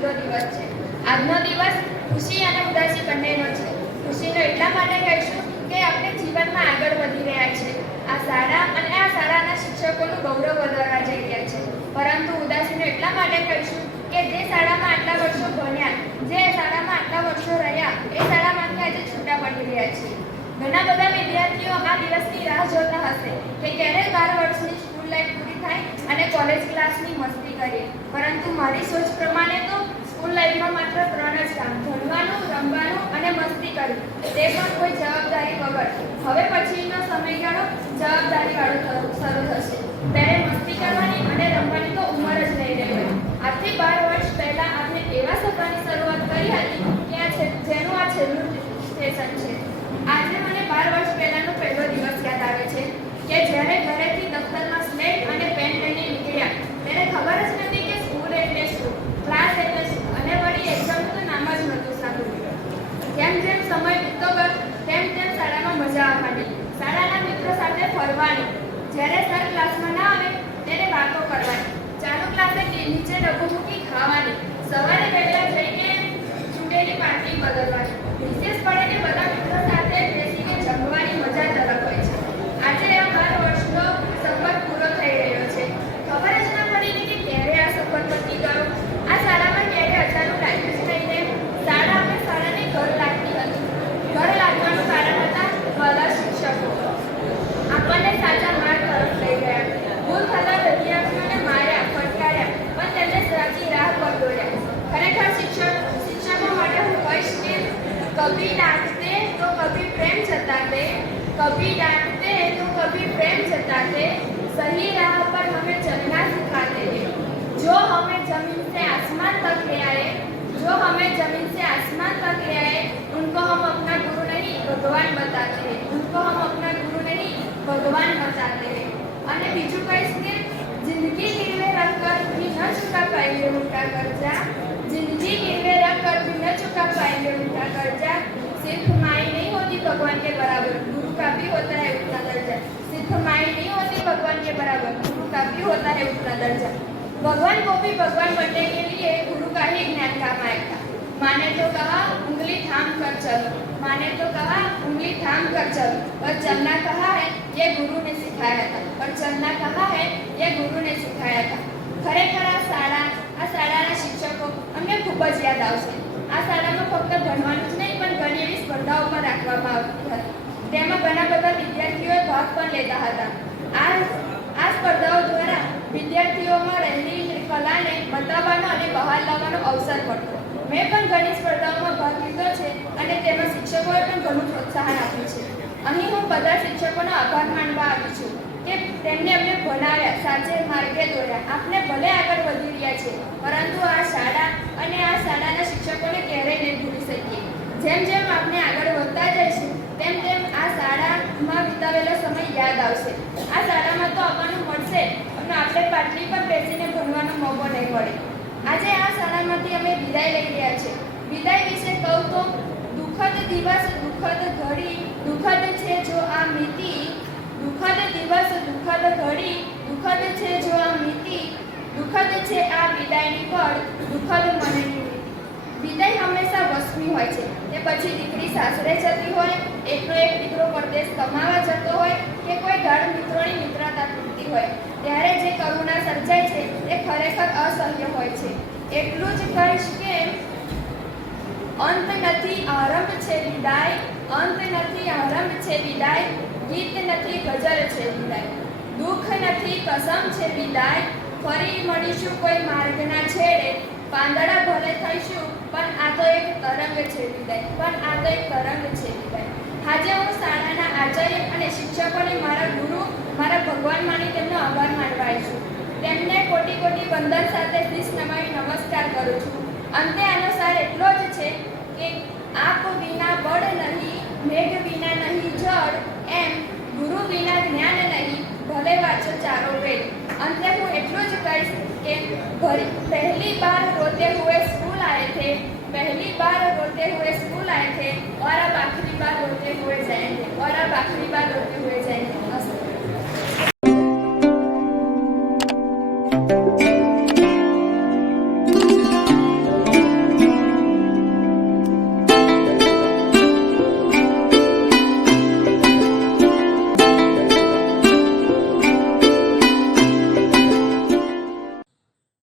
જુદો દિવસ છે. આજનો દિવસ ખુશી અને ઉદાસી બંનેનો છે. ખુશીનો એટલા માટે કહીશું કે આપણે જીવનમાં આગળ વધી રહ્યા છે. આ શાળા અને આ શાળાના શિક્ષકોનું ગૌરવ વધારવા જઈ રહ્યા છે. પરંતુ ઉદાસીનો એટલા માટે કહીશું કે જે શાળામાં આટલા વર્ષો ભણ્યા, જે શાળામાં આટલા વર્ષો રહ્યા, એ શાળામાંથી આજે છૂટા પડી રહ્યા છે. ઘણા બધા વિદ્યાર્થીઓ આ દિવસની રાહ જોતા હશે કે ક્યારે બાર વર્ષની સ્કૂલ લાઈફ પૂરી થાય અને કોલેજ ક્લાસની મસ્તી કરીએ. પરંતુ મારી સોચ પ્રમાણે તો સ્કૂલ લાઈફમાં માત્ર ત્રણ જ કામ, ભણવાનું, રમવાનું અને મસ્તી કરવી. તે પણ કોઈ જવાબદારી વગર. હવે પછીનો સમયગાળો જવાબદારી વાળો શરૂ થશે. ત્યારે મસ્તી કરવાની અને રમવાની તો ઉંમર જ નહીં રહે આજથી બાર વર્ષ પહેલાં આપણે એવા સફરની શરૂઆત કરી હતી કે આ છે જેનું આ છેલ્લું સ્ટેશન છે આજે મને બાર વર્ષ પહેલાનો પહેલો દિવસ યાદ આવે છે કે જ્યારે ઘરેથી દફતરમાં સ્લેટ અને પેન લઈને નીકળ્યા ત્યારે ખબર જ નથી કે સ્કૂલ એટલે શું ક્લાસ એટલે શું અને વળી એક્ઝામનું તો નામ જ નહોતું સાંભળ્યું જેમ જેમ સમય વીતતો ગયો તેમ તેમ શાળામાં મજા આવવા માંડી શાળાના મિત્રો સાથે ફરવાની જ્યારે સર ક્લાસમાં ના આવે ત્યારે વાતો કરવાની. ચાલુ ક્લાસે નીચે ડબ્બો મૂકી ખાવાની. સવારે વહેલા જઈને છૂટેલી પાટલી બદલવાની વિશેષ પડે બધા મિત્રો સાથે બેસીને જમવાની મજા જ અલગ હોય છે આજે આ બાર વર્ષનો સફર પૂરો થઈ રહ્યો છે ખબર જ ના પડી કે ક્યારે આ સફર પતી ગયો આ શાળામાં ક્યારે અચાનક લાગ્યું જ નહીં ને શાળા અમે શાળાને ઘર લાગતી હતી ઘર લાગવાનું કારણ હતા બધા શિક્ષકો આપણને સાચા માર્ગ તરફ લઈ ગયા ભૂલ થતા વિદ્યાર્થીઓને માર્યા ફટકાર્યા પણ તેમને સાચી રાહ પર દોર્યા ખરેખર શિક્ષક શિક્ષકો માટે હું કહીશ કે कभी डांटते तो कभी प्रेम जताते कभी डांटते तो कभी प्रेम जताते सही राह पर हमें चलना सिखाते हैं जो हमें जमीन से आसमान तक ले आए जो हमें जमीन से आसमान तक ले आए उनको हम अपना गुरु नहीं भगवान बताते हैं उनको हम अपना गुरु नहीं भगवान बताते हैं અને બીજું કહીશ કે જિંદગી દિલ મેં રખકર भी न चुका पाएंगे उनका कर्ज सिर्फ माई नहीं होती भगवान के बराबर गुरु का भी होता है उतना दर्जा सिर्फ माई नहीं होती भगवान के बराबर गुरु का भी होता है उतना दर्जा भगवान को भी भगवान बनने के लिए गुरु का ही ज्ञान काम आएगा माने तो कहा उंगली थाम कर चलो माने तो कहा उंगली थाम कर चलो और चलना कहा है ये गुरु ने सिखाया था और चलना कहा है ये गुरु ने सिखाया था ખરેખર આ શાળા આ શાળાના શિક્ષકો અમને ખૂબ જ યાદ આવશે આ શાળામાં ફક્ત ભણવાનું જ નહીં, પણ ઘણી એવી સ્પર્ધાઓ પણ રાખવામાં આવતી હતી. તેમાં ઘણા બધા વિદ્યાર્થીઓએ ભાગ પણ લેતા હતા. આ આ સ્પર્ધાઓ દ્વારા વિદ્યાર્થીઓમાં રહેલી કલાને બતાવવાનો અને બહાર લાવવાનો અવસર મળતો. મેં પણ ઘણી સ્પર્ધાઓમાં ભાગ લીધો છે અને તેમાં શિક્ષકોએ પણ ઘણું પ્રોત્સાહન આપ્યું છે. અહીં હું બધા શિક્ષકોનો આભાર માનવા આવી છું કે તેમને અમને ભણાવ્યા, સાચે માર્ગે દોર્યા. આપણે ભલે આગળ વધી રહ્યા છે, પરંતુ આ શાળા અને આ શાળાના શિક્ષકોને ક્યારેય નહીં ભૂલી શકીએ જેમ જેમ આપણે આગળ વધતા જઈશું, તેમ તેમ આ શાળામાં વિતાવેલો સમય યાદ આવશે. આ શાળામાં તો આવવાનું મળશે, પણ આપણે પાટલી પર બેસીને ભણવાનો મોકો નહીં મળે. આજે આ શાળામાંથી અમે વિદાય લઈ રહ્યા છીએ. વિદાય વિશે કહું તો, દુઃખદ દિવસ, દુઃખદ ઘડી, દુઃખદ છે જો આ મિતિ, દુઃખદ દિવસ, દુઃખદ ઘડી, દુઃખદ છે જો આ મિતિ, દુઃખદ છે આ વિદાયની પળ, દુઃખદ વિદાય હોય છે. તે પછી દીકરી સાસરે જતી હોય, એકનો એક દીકરો પરદેશ કમાવા જતો હોય, કે કોઈ ગાઢ મિત્રોની મિત્રતા તૂટતી હોય, ત્યારે જે કરુણા સર્જાય છે, તે ખરેખર અસહ્ય હોય છે. એટલું જ કહીશ કે અંત નથી, આરંભ છે વિદાય, અંત નથી, આરંભ છે વિદાય, ગીત નથી, ગઝલ છે વિદાય. દુઃખ નથી, કસમ છે વિદાય. ફરી મળીશું કોઈ માર્ગના છેડે. પાંદડા ભલે થઈશું તો એક તરંગ છે વિદાય. પણ આ તો એક તરંગ છે વિદાય. આજે હું શાળાના આચાર્ય અને શિક્ષકોને મારા ગુરુ, મારા ભગવાન માની તેમનો આભાર માનવા છું. તેમને કોટી કોટી વંદન સાથે શીશ નમાવી નમસ્કાર કરું છું. અંતે આનો સાર એટલો જ છે કે આપ વિના બળ નહીં, મેઘ વિના નહીં, જળ, એમ, ગુરુ વિના જ્ઞાન નહીં, ભલે વાંચો ચારો વેદ. અંતે હું એટલું જ કહીશ थे घर पहली बार रोते हुए स्कूल आए थे पहली बार रोते हुए स्कूल आए थे और अब आखिरी बार रोते हुए जाएंगे और अब आखिरी बार रोते हुए जाएंगे